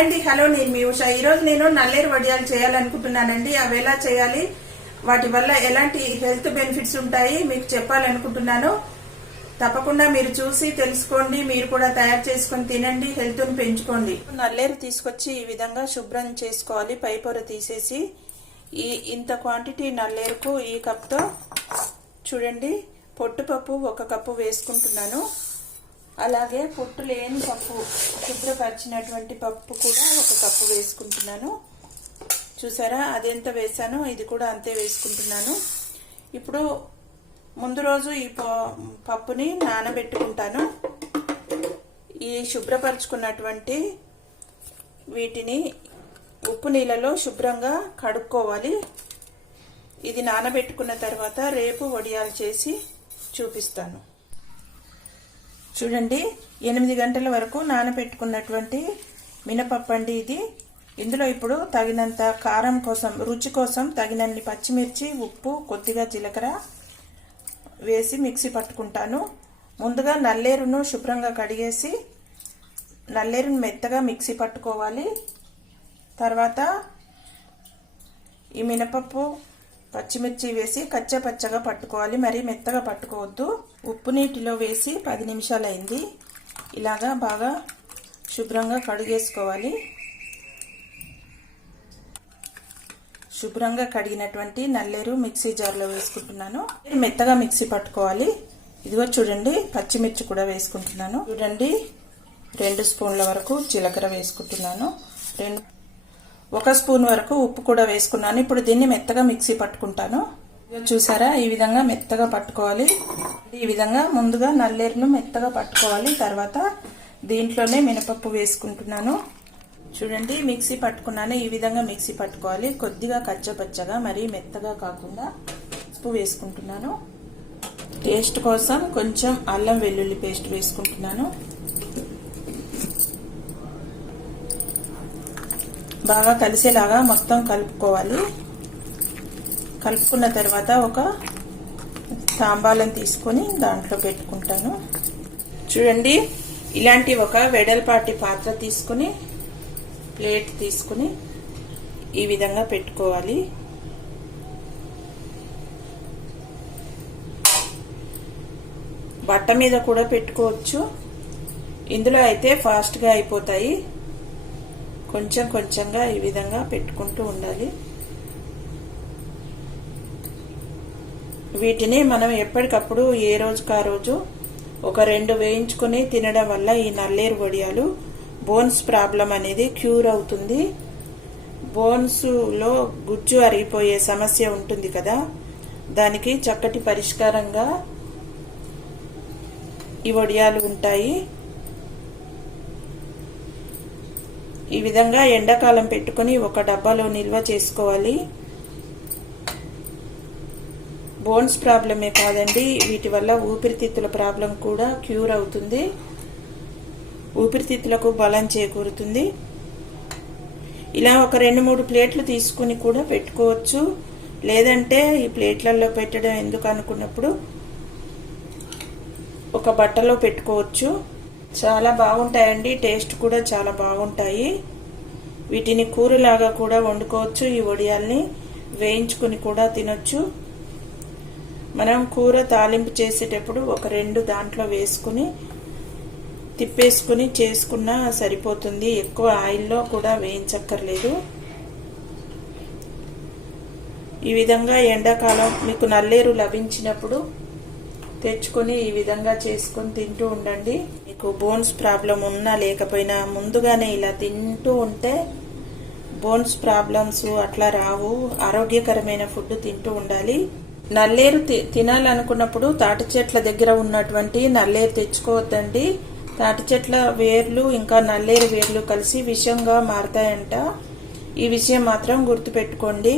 Hi అండి, hello. నేను మీ ఉషా. ఈరోజు నేను నల్లేరు వడియాలు చేయాలనుకుంటున్నానండి. అవి ఎలా చేయాలి, వాటి వల్ల ఎలాంటి హెల్త్ బెనిఫిట్స్ ఉంటాయి మీకు చెప్పాలనుకుంటున్నాను. తప్పకుండా మీరు చూసి తెలుసుకోండి, మీరు కూడా తయారు చేసుకొని తినండి, హెల్త్ ను పెంచుకోండి. నల్లేరు తీసుకొచ్చి ఈ విధంగా శుభ్రం చేసుకోవాలి, పై పొర తీసేసి. ఇంత క్వాంటిటీ నల్లేరుకు ఈ కప్తో చూడండి, పొట్టుపప్పు 1 కప్పు వేసుకుంటున్నాను. అలాగే పొట్టు లేని పప్పు, శుభ్రపరిచినటువంటి పప్పు కూడా 1 కప్పు వేసుకుంటున్నాను. చూసారా, అదెంత వేసానో ఇది కూడా అంతే వేసుకుంటున్నాను. ఇప్పుడు ముందు రోజు ఈ పప్పుని నానబెట్టుకుంటాను. ఈ శుభ్రపరచుకున్నటువంటి వీటిని ఉప్పు నీళ్ళలో శుభ్రంగా కడుక్కోవాలి. ఇది నానబెట్టుకున్న తర్వాత రేపు వడియాలు చేసి చూపిస్తాను. చూడండి, 8 గంటల వరకు నానబెట్టుకున్నటువంటి మినపప్పు అండి ఇది. ఇందులో ఇప్పుడు తగినంత కారం కోసం, రుచి కోసం తగినన్ని పచ్చిమిర్చి, ఉప్పు, కొద్దిగా జీలకర్ర వేసి మిక్సీ పట్టుకుంటాను. ముందుగా నల్లేరును శుభ్రంగా కడిగేసి నల్లేరును మెత్తగా మిక్సీ పట్టుకోవాలి. తర్వాత ఈ మినపప్పు, పచ్చిమిర్చి వేసి కచ్చపచ్చగా పట్టుకోవాలి, మరీ మెత్తగా పట్టుకోవద్దు. ఉప్పు నీటిలో వేసి 10 నిమిషాలు అయింది. ఇలాగా బాగా శుభ్రంగా కడిగేసుకోవాలి. శుభ్రంగా కడిగినటువంటి నల్లేరు మిక్సీ జార్లో వేసుకుంటున్నాను. మెత్తగా మిక్సీ పట్టుకోవాలి. ఇదిగో చూడండి, పచ్చిమిర్చి కూడా వేసుకుంటున్నాను. చూడండి, 2 స్పూన్ల వరకు జీలకర్ర వేసుకుంటున్నాను. 1 స్పూన్ వరకు ఉప్పు కూడా వేసుకున్నాను. ఇప్పుడు దీన్ని మెత్తగా మిక్సీ పట్టుకుంటాను. చూసారా, ఈ విధంగా మెత్తగా పట్టుకోవాలి. ఈ విధంగా ముందుగా నల్లేరును మెత్తగా పట్టుకోవాలి. తర్వాత దీంట్లోనే మినపప్పు వేసుకుంటున్నాను. చూడండి, మిక్సీ పట్టుకున్నాను. ఈ విధంగా మిక్సీ పట్టుకోవాలి, కొద్దిగా కచ్చపచ్చగా, మరీ మెత్తగా కాకుండా. ఉప్పు వేసుకుంటున్నాను. టేస్ట్ కోసం కొంచెం అల్లం వెల్లుల్లి పేస్ట్ వేసుకుంటున్నాను. బాగా కలిసేలాగా మొత్తం కలుపుకోవాలి. కలుపుకున్న తర్వాత ఒక తాంబాలం తీసుకొని దాంట్లో పెట్టుకుంటాను. చూడండి, ఇలాంటి ఒక వెడల్పాటి పాత్ర తీసుకుని, ప్లేట్ తీసుకుని ఈ విధంగా పెట్టుకోవాలి. బట్ట మీద కూడా పెట్టుకోవచ్చు. ఇందులో అయితే ఫాస్ట్గా అయిపోతాయి. కొంచెం కొంచెంగా ఈ విధంగా పెట్టుకుంటూ ఉండాలి. వీటిని మనం ఎప్పటికప్పుడు ఏ రోజుకు ఆ రోజు ఒక 2 వేయించుకొని తినడం వల్ల ఈ నల్లేరు వడియాలు బోన్స్ ప్రాబ్లం అనేది క్యూర్ అవుతుంది. బోన్స్ లో గుజ్జు అరిగిపోయే సమస్య ఉంటుంది కదా, దానికి చక్కటి పరిష్కారంగా ఈ వడియాలు ఉంటాయి. ఈ విధంగా ఎండాకాలం పెట్టుకుని ఒక డబ్బాలో నిల్వ చేసుకోవాలి. బోన్స్ ప్రాబ్లమే కాదండి, వీటి వల్ల ఊపిరితిత్తుల ప్రాబ్లం కూడా క్యూర్ అవుతుంది. ఊపిరితిత్తులకు బలం చేకూరుతుంది. ఇలా ఒక 2-3 ప్లేట్లు తీసుకుని కూడా పెట్టుకోవచ్చు. లేదంటే ఈ ప్లేట్లలో పెట్టడం ఎందుకు అనుకున్నప్పుడు ఒక బట్టలో పెట్టుకోవచ్చు. చాలా బాగుంటాయండి, టేస్ట్ కూడా చాలా బాగుంటాయి. వీటిని కూరలాగా కూడా వండుకోవచ్చు. ఈ వడియాల్ని వేయించుకుని కూడా తినొచ్చు. మనం కూర తాలింపు చేసేటప్పుడు ఒక 2 దాంట్లో వేసుకుని తిప్పేసుకుని చేసుకున్నా సరిపోతుంది. ఎక్కువ ఆయిల్లో కూడా వేయించక్కర్లేదు. ఈ విధంగా ఎండాకాలం మీకు నల్లేరు లభించినప్పుడు తెచ్చుకొని ఈ విధంగా చేసుకొని తింటూ ఉండండి. మీకు బోన్స్ ప్రాబ్లం ఉన్నా లేకపోయినా ముందుగానే ఇలా తింటూ ఉంటే బోన్స్ ప్రాబ్లమ్స్ అట్లా రావు. ఆరోగ్యకరమైన ఫుడ్ తింటూ ఉండాలి. నల్లేరు తినాలనుకున్నప్పుడు తాటి చెట్ల దగ్గర ఉన్నటువంటి నల్లేరు తెచ్చుకోవద్దండి. తాటి చెట్ల వేర్లు ఇంకా నల్లేరు వేర్లు కలిసి విషంగా మారతాయంట. ఈ విషయం మాత్రం గుర్తుపెట్టుకోండి.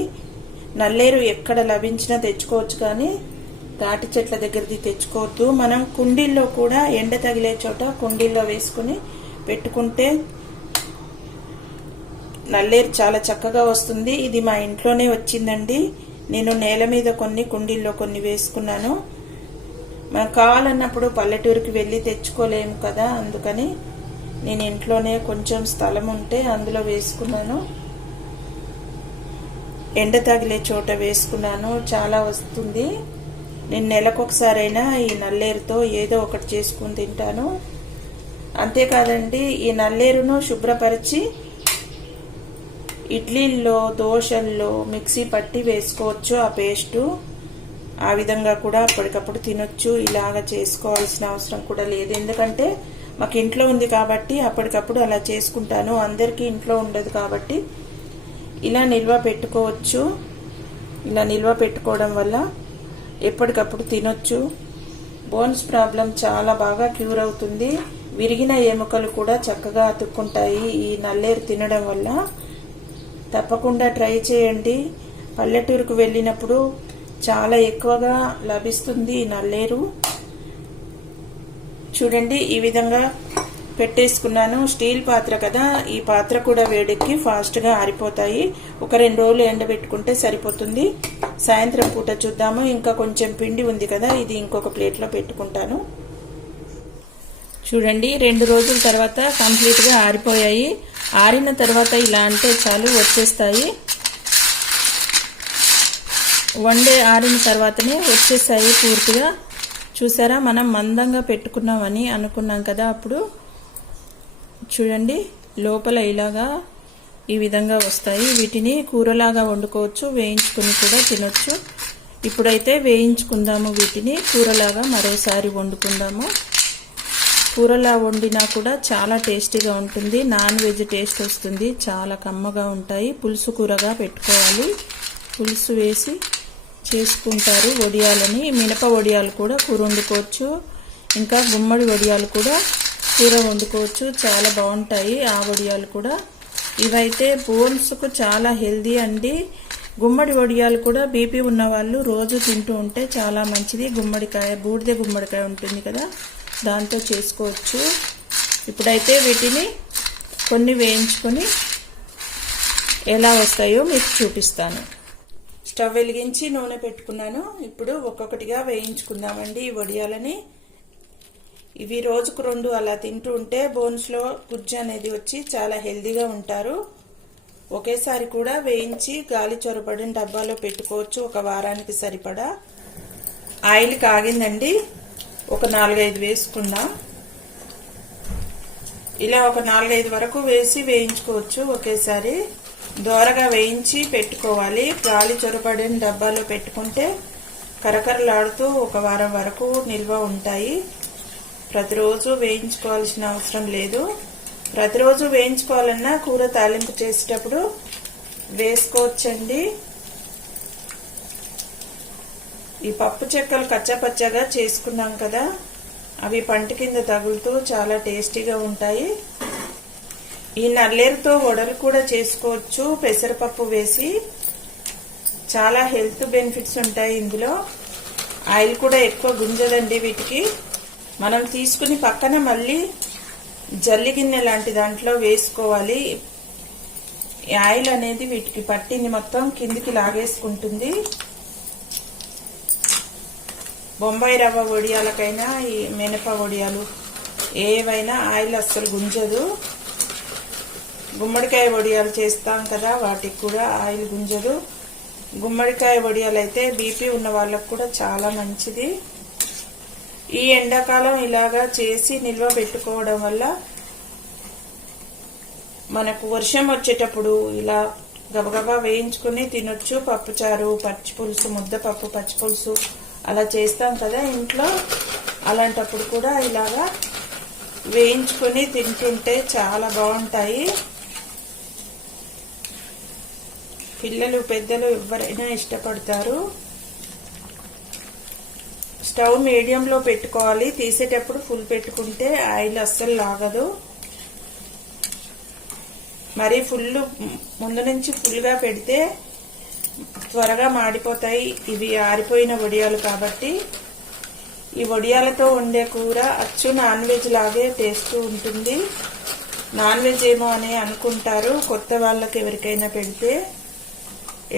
నల్లేరు ఎక్కడ లభించినా తెచ్చుకోవచ్చు, కానీ తాటి చెట్ల దగ్గరది తెచ్చుకోవద్దు. మనం కుండీల్లో కూడా ఎండ తగిలే చోట కుండీల్లో వేసుకుని పెట్టుకుంటే నల్లేరు చాలా చక్కగా వస్తుంది. ఇది మా ఇంట్లోనే వచ్చిందండి. నేను నేల మీద కొన్ని, కుండీల్లో కొన్ని వేసుకున్నాను. మనం కావాలన్నప్పుడు పల్లెటూరుకి వెళ్ళి తెచ్చుకోలేము కదా, అందుకని నేను ఇంట్లోనే కొంచెం స్థలం ఉంటే అందులో వేసుకున్నాను. ఎండ తగిలే చోట వేసుకున్నాను. చాలా వస్తుంది. నేను నెలకొకసారైనా ఈ నల్లేరుతో ఏదో ఒకటి చేసుకుని తింటాను. అంతేకాదండి, ఈ నల్లేరును శుభ్రపరిచి ఇడ్లీల్లో, దోశల్లో మిక్సీ పట్టి వేసుకోవచ్చు ఆ పేస్టు. ఆ విధంగా కూడా అప్పటికప్పుడు తినొచ్చు. ఇలాగ చేసుకోవాల్సిన అవసరం కూడా లేదు. ఎందుకంటే మాకు ఇంట్లో ఉంది కాబట్టి అప్పటికప్పుడు అలా చేసుకుంటాను. అందరికీ ఇంట్లో ఉండదు కాబట్టి ఇలా నిల్వ పెట్టుకోవచ్చు. ఇలా నిల్వ పెట్టుకోవడం వల్ల ఎప్పటికప్పుడు తినొచ్చు. బోన్స్ ప్రాబ్లం చాలా బాగా క్యూర్ అవుతుంది. విరిగిన ఎముకలు కూడా చక్కగా అతుక్కుంటాయి ఈ నల్లేరు తినడం వల్ల. తప్పకుండా ట్రై చేయండి. పల్లెటూరుకు వెళ్ళినప్పుడు చాలా ఎక్కువగా లభిస్తుంది ఈ నల్లేరు. చూడండి, ఈ విధంగా పెట్టేసుకున్నాను. స్టీల్ పాత్ర కదా, ఈ పాత్ర కూడా వేడెక్కి ఫాస్ట్గా ఆరిపోతాయి. ఒక 2 రోజులు ఎండబెట్టుకుంటే సరిపోతుంది. సాయంత్రం పూట చూద్దాము. ఇంకా కొంచెం పిండి ఉంది కదా, ఇది ఇంకొక ప్లేట్లో పెట్టుకుంటాను. చూడండి, 2 రోజుల తర్వాత కంప్లీట్గా ఆరిపోయాయి. ఆరిన తర్వాత ఇలా అంటే చాలు వచ్చేస్తాయి. 1 డే ఆరిన తర్వాతనే వచ్చేసాయి పూర్తిగా. చూసారా, మనం మందంగా పెట్టుకున్నామని అనుకున్నాం కదా అప్పుడు. చూడండి, లోపల ఇలాగా ఈ విధంగా వస్తాయి. వీటిని కూరలాగా వండుకోవచ్చు, వేయించుకుని కూడా తినొచ్చు. ఇప్పుడైతే వేయించుకుందాము. వీటిని కూరలాగా మరోసారి వండుకుందాము. కూరలా వండినా కూడా చాలా టేస్టీగా ఉంటుంది. నాన్ వెజ్ టేస్ట్ వస్తుంది. చాలా కమ్మగా ఉంటాయి. పులుసు కూరగా పెట్టుకోవాలి. పులుసు వేసి చేసుకుంటారు వడియాలని. మినప వడియాలు కూడా కూర వండుకోవచ్చు. ఇంకా గుమ్మడి వడియాలు కూడా కూర వండుకోవచ్చు. చాలా బాగుంటాయి ఆ వడియాలు కూడా. ఇవైతే బోన్స్కు చాలా హెల్దీ అండి. గుమ్మడి వడియాలు కూడా బీపీ ఉన్న వాళ్ళు రోజు తింటూ ఉంటే చాలా మంచిది. గుమ్మడికాయ, బూడిద గుమ్మడికాయ ఉంటుంది కదా, దాంతో చేసుకోవచ్చు. ఇప్పుడైతే వీటిని కొన్ని వేయించుకొని ఎలా వస్తాయో మీకు చూపిస్తాను. స్టవ్ వెలిగించి నూనె పెట్టుకున్నాను. ఇప్పుడు ఒక్కొక్కటిగా వేయించుకుందామండి ఈ వడియాలని. ఇవి రోజుకు 2 అలా తింటూ ఉంటే బోన్స్లో గుజ్జు అనేది వచ్చి చాలా హెల్దీగా ఉంటారు. ఒకేసారి కూడా వేయించి గాలి చొరబడిన డబ్బాలో పెట్టుకోవచ్చు. ఒక వారానికి సరిపడా. ఆయిల్ కాగిందండి. ఒక 4-5 వేసుకుందాం. ఇలా ఒక 4-5 వరకు వేసి వేయించుకోవచ్చు ఒకేసారి. దోరగా వేయించి పెట్టుకోవాలి. గాలి చొరబడిన డబ్బాలో పెట్టుకుంటే కరకరలాడుతూ ఒక వారం వరకు నిల్వ ఉంటాయి. ప్రతిరోజు వేయించుకోవాల్సిన అవసరం లేదు. ప్రతిరోజు వేయించుకోవాలన్నా కూర తాలింపు చేసేటప్పుడు వేసుకోవచ్చండి. ఈ పప్పు చెక్కలు కచ్చపచ్చగా చేసుకున్నాం కదా, అవి పంట కింద తగులుతూ చాలా టేస్టీగా ఉంటాయి. ఈ నల్లేరుతో వడలు కూడా చేసుకోవచ్చు పెసరపప్పు వేసి. చాలా హెల్త్ బెనిఫిట్స్ ఉంటాయి ఇందులో. ఆయిల్ కూడా ఎక్కువ గుంజదండి వీటికి. మనం తీసుకుని పక్కన మళ్ళీ జల్లి గిన్నె లాంటి దాంట్లో వేసుకోవాలి. ఈ ఆయిల్ అనేది వీటికి పట్టింది మొత్తం కిందికి లాగేసుకుంటుంది. బొంబాయి రవ్వ వడియాలకైనా ఈ మినప వడియాలు ఏవైనా ఆయిల్ అస్సలు గుంజదు. గుమ్మడికాయ వడియాలు చేస్తాం కదా, వాటికి కూడా ఆయిల్ గుంజదు. గుమ్మడికాయ వడియాలు అయితే బీపీ ఉన్న వాళ్ళకు కూడా చాలా మంచిది. ఈ ఎండాకాలం ఇలాగా చేసి నిల్వ పెట్టుకోవడం వల్ల మనకు వర్షం వచ్చేటప్పుడు ఇలా గబగబా వేయించుకుని తినొచ్చు. పప్పుచారు, పచ్చిపులుసు, ముద్దపప్పు, పచ్చిపులుసు అలా చేస్తాం కదా ఇంట్లో. అలాంటప్పుడు కూడా ఇలాగా వేయించుకొని తింటుంటే చాలా బాగుంటాయి. పిల్లలు, పెద్దలు ఎవరైనా ఇష్టపడతారు. స్టవ్ మీడియంలో పెట్టుకోవాలి. తీసేటప్పుడు ఫుల్ పెట్టుకుంటే ఆయిల్ అస్సలు లాగదు. మరి ముందు నుంచి ఫుల్గా పెడితే త్వరగా మాడిపోతాయి. ఇవి ఆరిపోయిన వడియాలు కాబట్టి. ఈ వడియాలతో వండే కూర అచ్చు నాన్ వెజ్ లాగే టేస్ట్ ఉంటుంది. నాన్ వెజ్ ఏమో అని అనుకుంటారు కొత్త వాళ్ళకి ఎవరికైనా పెడితే.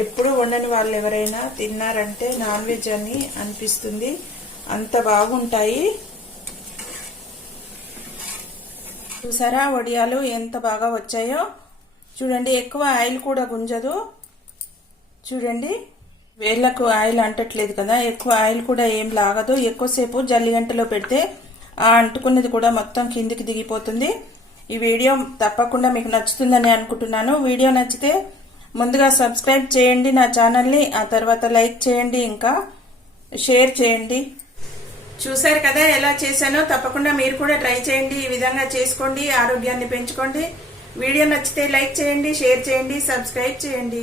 ఎప్పుడు వండని వాళ్ళు ఎవరైనా తిన్నారంటే నాన్ వెజ్ అని అనిపిస్తుంది. అంత బాగుంటాయి. చూసారా వడియాలు ఎంత బాగా వచ్చాయో చూడండి. ఎక్కువ ఆయిల్ కూడా గుంజదు. చూడండి వేళ్ళకు ఆయిల్ అంటట్లేదు కదా, ఎక్కువ ఆయిల్ కూడా ఏం లాగదు. ఎక్కువసేపు జల్లిగంటలో పెడితే ఆ అంటుకున్నది కూడా మొత్తం కిందికి దిగిపోతుంది. ఈ వీడియో తప్పకుండా మీకు నచ్చుతుందని అనుకుంటున్నాను. వీడియో నచ్చితే ముందుగా సబ్స్క్రైబ్ చేయండి నా ఛానల్ని, ఆ తర్వాత లైక్ చేయండి, ఇంకా షేర్ చేయండి. చూసారు కదా ఎలా చేశానో, తప్పకుండా మీరు కూడా ట్రై చేయండి. ఈ విధంగా చేసుకోండి, ఆరోగ్యాన్ని పెంచుకోండి. వీడియో నచ్చితే లైక్ చేయండి, షేర్ చేయండి, సబ్స్క్రైబ్ చేయండి.